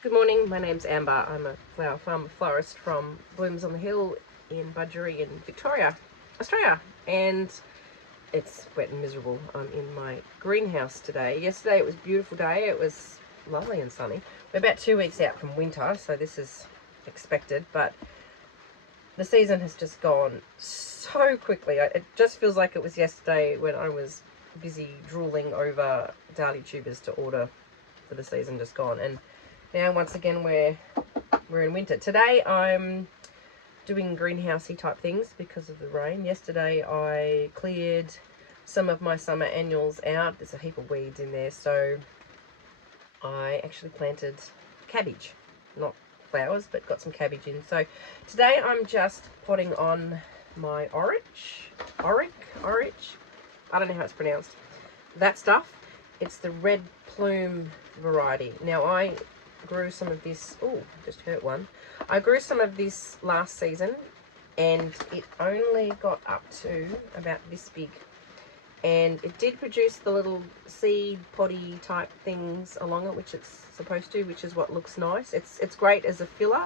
Good morning, my name's Amber. I'm a flower farmer florist from Blooms on the Hill in Budgeree in Victoria, Australia. And it's wet and miserable. I'm in my greenhouse today. Yesterday it was a beautiful day. It was lovely and sunny. We're about 2 weeks out from winter, so this is expected, but the season has just gone so quickly. It just feels like it was yesterday when I was busy drooling over dahlia tubers to order for the season just gone. And now once again we're in winter. Today I'm doing greenhousey type things because of the rain. Yesterday I cleared some of my summer annuals out. There's a heap of weeds in there, so I actually planted cabbage, not flowers, but got some cabbage in. So today I'm just potting on my oric, I don't know how it's pronounced, that stuff. It's the red plume variety. Now I grew some of this, oh, just hurt one. I grew some of this last season and it only got up to about this big. And it did produce the little seed poddy type things along it, which it's supposed to, which is what looks nice. It's great as a filler,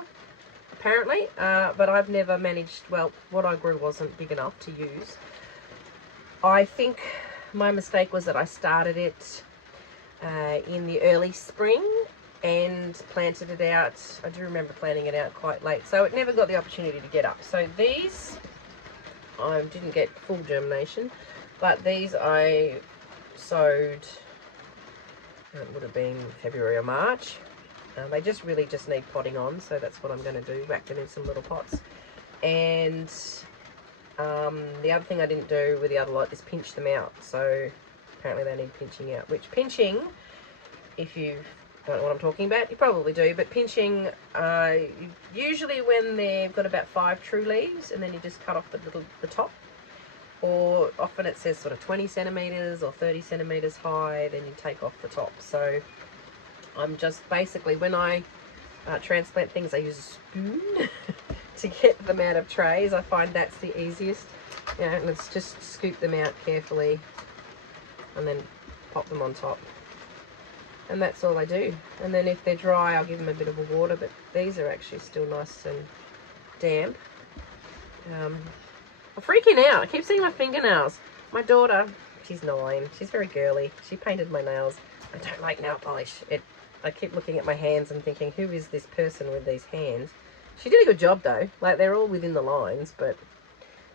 apparently, but I've never managed, well, what I grew wasn't big enough to use. I think my mistake was that I started it in the early spring and planted it out. I do remember planting it out quite late, so it never got the opportunity to get up. So these, I didn't get full germination, but these I sowed, it would have been February or March. They just really just need potting on, so that's what I'm going to do, whack them in some little pots. And the other thing I didn't do with the other lot is pinch them out, so apparently they need pinching out, which pinching, if you don't know what I'm talking about, you probably do, but pinching, usually when they've got about 5 true leaves, and then you just cut off the top, or often it says sort of 20 centimeters or 30 centimeters high, then you take off the top. So I'm just basically, when I transplant things, I use a spoon to get them out of trays. I find that's the easiest. You know, let's just scoop them out carefully and then pop them on top. And that's all I do. And then if they're dry, I'll give them a bit of a water, but these are actually still nice and damp. I'm freaking out. I keep seeing my fingernails. My daughter, she's 9. She's very girly. She painted my nails. I don't like nail polish. I keep looking at my hands and thinking, who is this person with these hands? She did a good job though. Like, they're all within the lines, but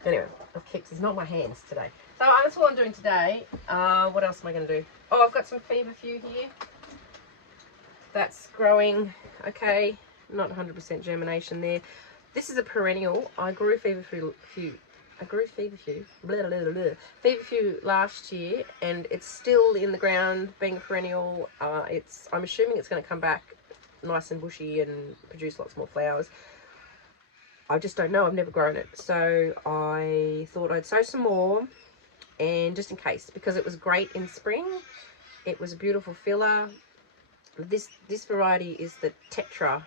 anyway, it's not my hands today. So that's what I'm doing today. What else am I going to do? Oh, I've got some feverfew here. That's growing okay. Not 100% germination there. This is a perennial. I grew feverfew last year, and it's still in the ground being a perennial. I'm assuming it's going to come back nice and bushy and produce lots more flowers. I just don't know. I've never grown it, so I thought I'd sow some more, and just in case, because it was great in spring. It was a beautiful filler. This variety is the Tetra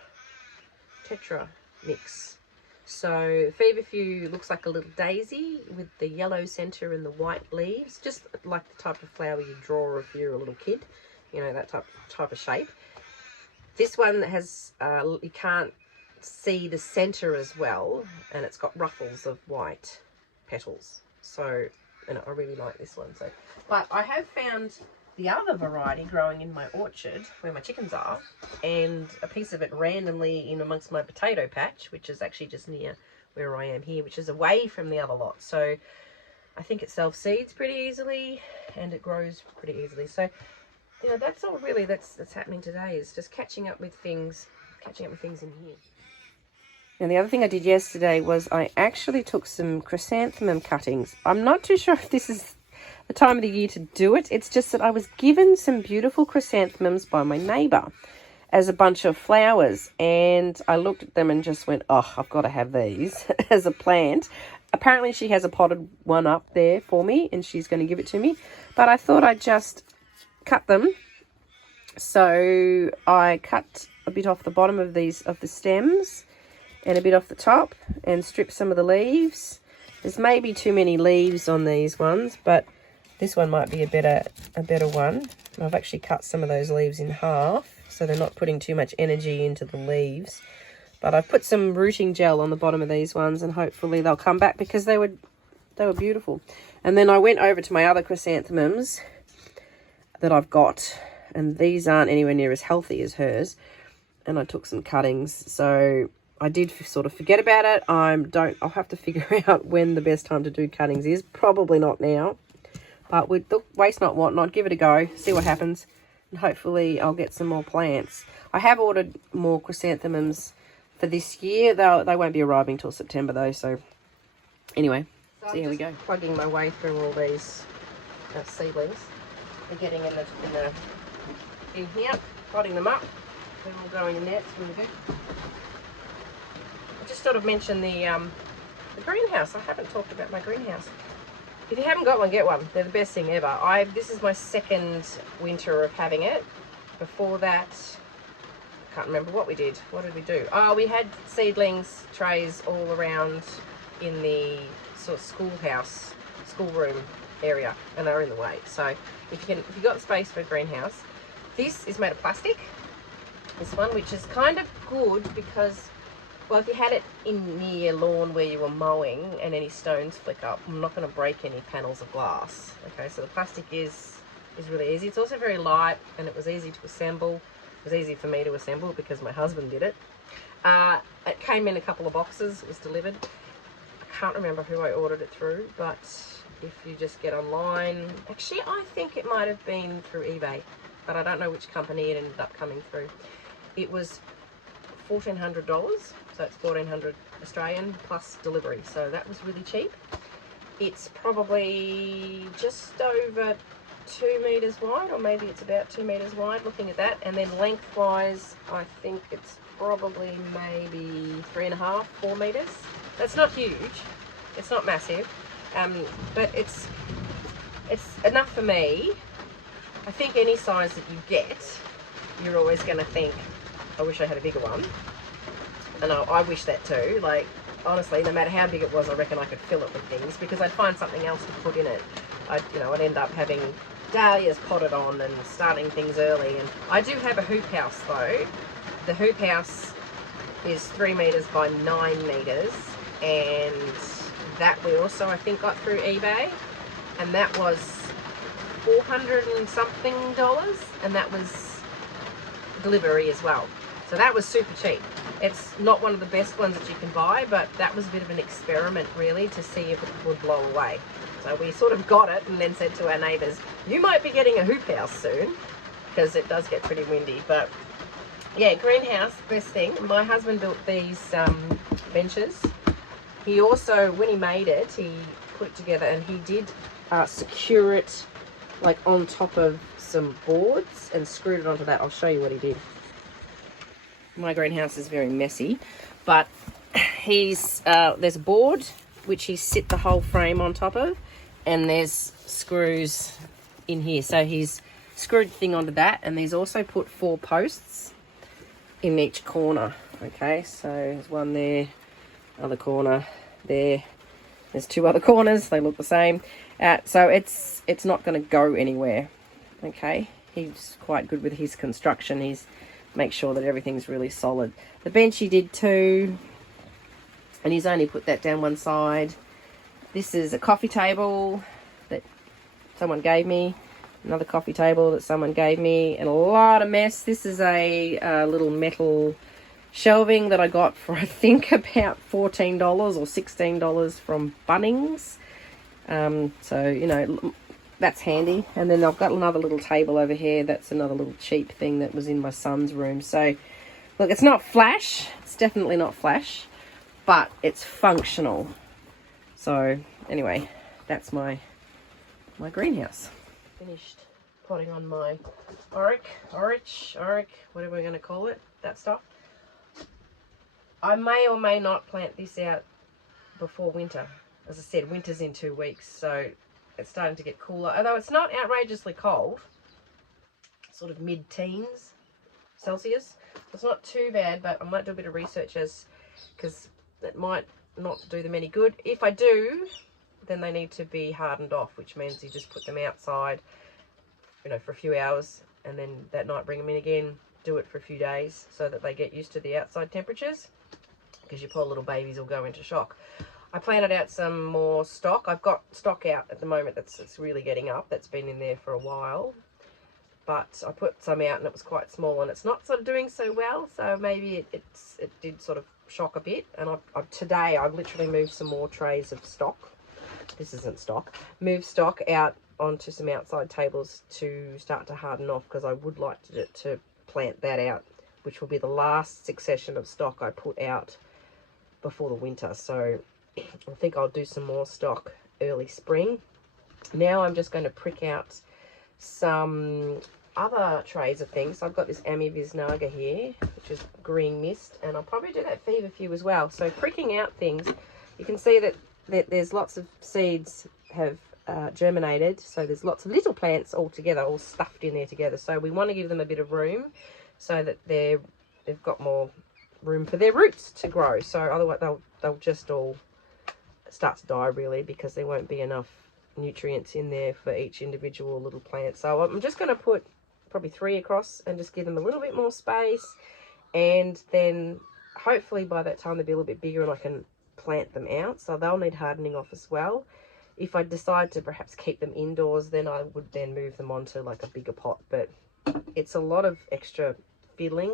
mix. So feverfew looks like a little daisy with the yellow center and the white leaves, just like the type of flower you draw if you're a little kid, you know, that type of shape. This one has you can't see the center as well, and it's got ruffles of white petals. So, and I really like this one. So, but I have found the other variety growing in my orchard where my chickens are, and a piece of it randomly in amongst my potato patch, which is actually just near where I am here, which is away from the other lot. So I think it self-seeds pretty easily and it grows pretty easily. So, you know, that's all really that's happening today, is just catching up with things in here. And the other thing I did yesterday was I actually took some chrysanthemum cuttings. I'm not too sure if this is the time of the year to do it. It's just that I was given some beautiful chrysanthemums by my neighbour as a bunch of flowers, and I looked at them and just went, oh, I've got to have these as a plant. Apparently she has a potted one up there for me and she's going to give it to me, but I thought I'd just cut them. So I cut a bit off the bottom of the stems and a bit off the top and strip some of the leaves. There's maybe too many leaves on these ones, but this one might be a better one. I've actually cut some of those leaves in half so they're not putting too much energy into the leaves. But I've put some rooting gel on the bottom of these ones, and hopefully they'll come back because they were beautiful. And then I went over to my other chrysanthemums that I've got, and these aren't anywhere near as healthy as hers. And I took some cuttings, so I did sort of forget about it. I'll have to figure out when the best time to do cuttings is. Probably not now, but with the waste not, want not, give it a go, see what happens, and hopefully I'll get some more plants. I have ordered more chrysanthemums for this year. They won't be arriving till September though, so anyway, so here we go. Plugging my way through all these seedlings and getting in here, potting them up. They're all going in there. It's really good. I just sort of mentioned the greenhouse. I haven't talked about my greenhouse. If you haven't got one, get one. They're the best thing ever. This is my second winter of having it. Before that, I can't remember what we did. What did we do? Oh, we had seedlings trays all around in the sort of schoolroom area, and they're in the way. So if you've got space for a greenhouse, this is made of plastic. This one, which is kind of good because, well, if you had it in near lawn where you were mowing and any stones flick up, I'm not going to break any panels of glass. Okay, so the plastic is really easy. It's also very light, and it was easy to assemble. It was easy for me to assemble because my husband did it. It came in a couple of boxes. It was delivered. I can't remember who I ordered it through, but if you just get online, actually I think it might have been through eBay, but I don't know which company it ended up coming through. It was $1,400, so it's 1,400 Australian plus delivery, so that was really cheap. It's probably just over 2 meters wide, or maybe it's about 2 meters wide, looking at that. And then lengthwise, I think it's probably maybe 3.5, 4 meters. That's not huge, it's not massive, but it's enough for me. I think any size that you get, you're always going to think, I wish I had a bigger one. And I wish that too. Like, honestly, no matter how big it was, I reckon I could fill it with things, because I'd find something else to put in it. I'd end up having dahlias potted on and starting things early. And I do have a hoop house though. The hoop house is 3 meters by 9 meters, and that we also, I think, got through eBay, and that was $400 and something, and that was delivery as well. So that was super cheap. It's not one of the best ones that you can buy, but that was a bit of an experiment really to see if it would blow away. So we sort of got it and then said to our neighbours, you might be getting a hoop house soon, because it does get pretty windy. But yeah, greenhouse, best thing. My husband built these benches. He also, when he made it, he put it together and he did secure it like on top of some boards and screwed it onto that. I'll show you what he did. My greenhouse is very messy, but there's a board which he set the whole frame on top of, and there's screws in here. So he's screwed the thing onto that, and he's also put 4 posts in each corner. Okay, so there's one there, other corner there. There's 2 other corners. They look the same. So it's not going to go anywhere. Okay, he's quite good with his construction. He's make sure that everything's really solid. The bench he did too, and he's only put that down one side. This is a coffee table that someone gave me, another coffee table that someone gave me, and a lot of mess. This is a little metal shelving that I got for, I think, about $14 or $16 from Bunnings. So that's handy. And then I've got another little table over here. That's another little cheap thing that was in my son's room. So look, it's not flash. It's definitely not flash, but it's functional. So anyway, that's my greenhouse. Finished potting on my oric, whatever we're going to call it, that stuff. I may or may not plant this out before winter. As I said, winter's in 2 weeks, so it's starting to get cooler. Although it's not outrageously cold, sort of mid-teens Celsius. It's not too bad, but I might do a bit of research because it might not do them any good. If I do, then they need to be hardened off, which means you just put them outside, for a few hours, and then that night bring them in again. do it for a few days so that they get used to the outside temperatures, because your poor little babies will go into shock. I planted out some more stock. I've got stock out at the moment that's really getting up. That's been in there for a while. But I put some out and it was quite small and it's not sort of doing so well. So maybe it did sort of shock a bit. And today I've literally moved some more trays of stock. This isn't stock. Moved stock out onto some outside tables to start to harden off, because I would like to plant that out, which will be the last succession of stock I put out before the winter. So I think I'll do some more stock early spring. Now I'm just going to prick out some other trays of things. So I've got this Ami Visnaga here, which is green mist, and I'll probably do that feverfew as well. So pricking out things, you can see that there's lots of seeds have germinated, so there's lots of little plants all together, all stuffed in there together. So we want to give them a bit of room so that they've got more room for their roots to grow. So otherwise they'll just all start to die, really, because there won't be enough nutrients in there for each individual little plant. So I'm just going to put probably 3 across and just give them a little bit more space, and then hopefully by that time they'll be a little bit bigger and I can plant them out. So they'll need hardening off as well. If I decide to perhaps keep them indoors, then I would then move them onto like a bigger pot, but it's a lot of extra fiddling.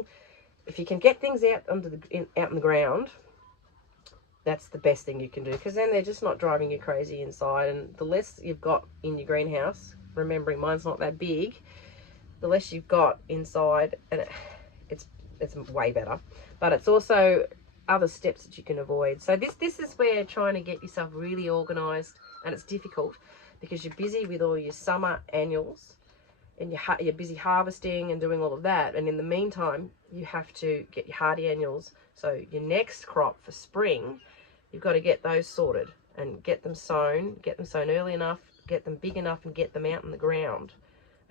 If you can get things out out in the ground, that's the best thing you can do, because then they're just not driving you crazy inside. And the less you've got in your greenhouse, remembering mine's not that big, the less you've got inside, and it's way better. But it's also other steps that you can avoid. So this is where trying to get yourself really organized, and it's difficult because you're busy with all your summer annuals and you're busy harvesting and doing all of that, and in the meantime you have to get your hardy annuals. So your next crop for spring, you've got to get those sorted and get them sown early enough, get them big enough, and get them out in the ground,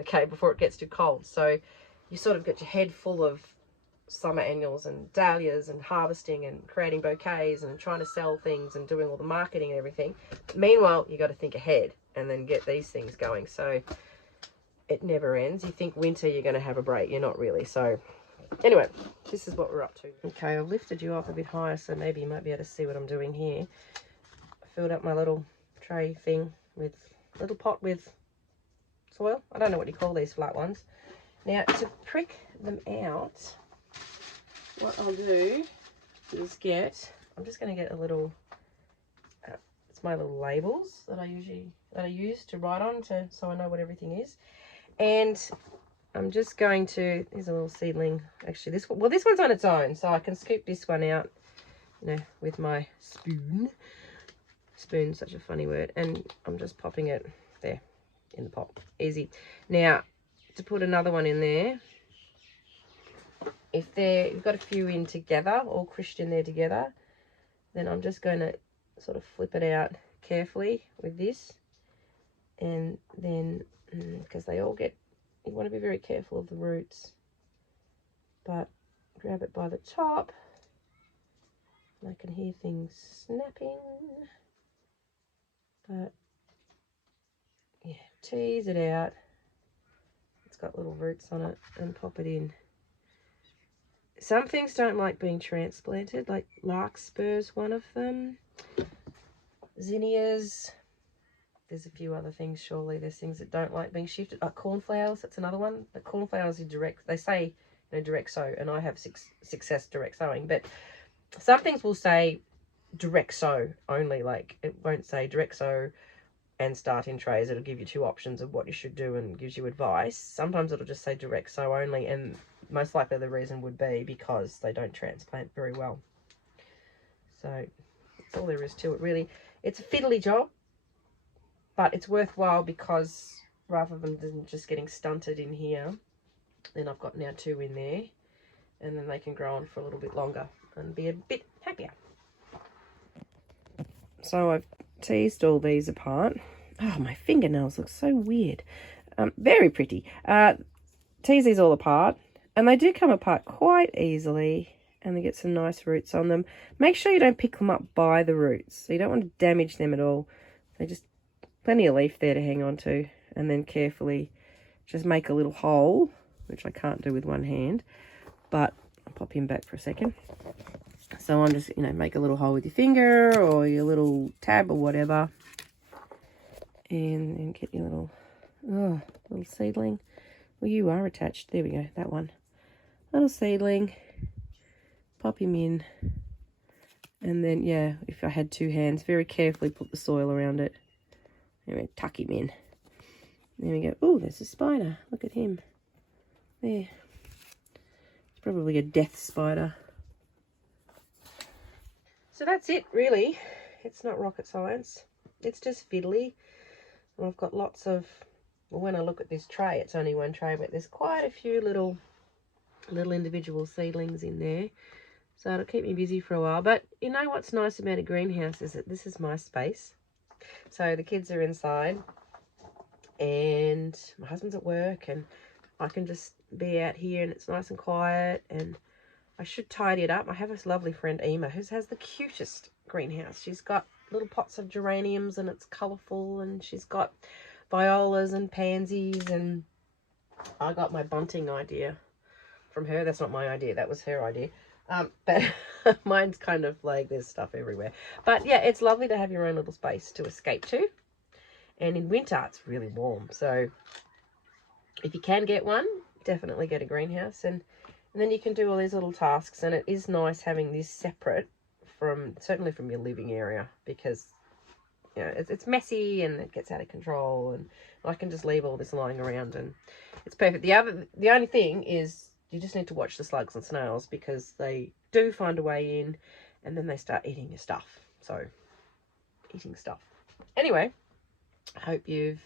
okay, before it gets too cold. So you sort of get your head full of summer annuals and dahlias and harvesting and creating bouquets and trying to sell things and doing all the marketing and everything. Meanwhile, you got to think ahead and then get these things going. So it never ends. You think winter you're going to have a break, you're not really. So anyway, this is what we're up to. Okay, I've lifted you up a bit higher so maybe you might be able to see what I'm doing here. I filled up my little tray thing with a little pot with soil. I don't know what you call these flat ones. Now to prick them out, what I'll do is I'm just going to get a little, it's my little labels that I use to write on, so I know what everything is. And I'm just going to, here's a little seedling, actually this one's on its own, so I can scoop this one out, with my spoon. Spoon's such a funny word. And I'm just popping it there in the pot, easy. Now to put another one in there, if you've got a few in together, all crished in there together, then I'm just going to sort of flip it out carefully with this, and then because they all get, you want to be very careful of the roots, but grab it by the top. I can hear things snapping, but yeah, tease it out. It's got little roots on it, and pop it in. Some things don't like being transplanted, like larkspur's one of them. Zinnias. There's a few other things, surely. There's things that don't like being shifted. Cornflowers, that's another one. The cornflowers are direct, they say, direct sow, and I have success direct sowing. But some things will say direct sow only, like it won't say direct sow and start in trays. It'll give you 2 options of what you should do and gives you advice. Sometimes it'll just say direct sow only, and most likely the reason would be because they don't transplant very well. So that's all there is to it, really. It's a fiddly job, but it's worthwhile, because rather than just getting stunted in here, then I've got now 2 in there, and then they can grow on for a little bit longer and be a bit happier. So I've teased all these apart. Oh, my fingernails look so weird. Very pretty. Tease these all apart, and they do come apart quite easily, and they get some nice roots on them. Make sure you don't pick them up by the roots, so you don't want to damage them at all. They just, plenty of leaf there to hang on to, and then carefully just make a little hole which I can't do with one hand, but I'll pop him back for a second. So I'm just, you know, make a little hole with your finger or your little tab or whatever, and then get your little seedling. Well, you are attached. There we go, that one. Little seedling, pop him in, and then, yeah, if I had two hands, very carefully put the soil around it. Anyway, tuck him in. There we go. Oh, there's a spider. Look at him. There. It's probably a death spider. So that's it, really. It's not rocket science. It's just fiddly. And I've got lots of, well, when I look at this tray, it's only one tray, but there's quite a few little individual seedlings in there. So it'll keep me busy for a while. But you know what's nice about a greenhouse is that this is my space. So the kids are inside and my husband's at work, and I can just be out here and it's nice and quiet, and I should tidy it up. I have this lovely friend Ema who has the cutest greenhouse. She's got little pots of geraniums and it's colourful, and she's got violas and pansies, and I got my bunting idea from her. That's not my idea, that was her idea. But mine's kind of like there's stuff everywhere. But yeah, it's lovely to have your own little space to escape to. And in winter, it's really warm. So if you can get one, definitely get a greenhouse. And then you can do all these little tasks. And it is nice having this separate from, certainly from your living area, because, you know, it's messy and it gets out of control. And I can just leave all this lying around and it's perfect. The only thing is you just need to watch the slugs and snails, because they do find a way in and then they start eating your stuff. So, eating stuff. Anyway, I hope you've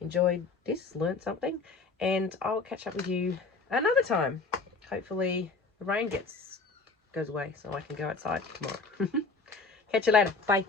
enjoyed this, learned something, and I'll catch up with you another time. Hopefully the rain goes away so I can go outside tomorrow. Catch you later. Bye.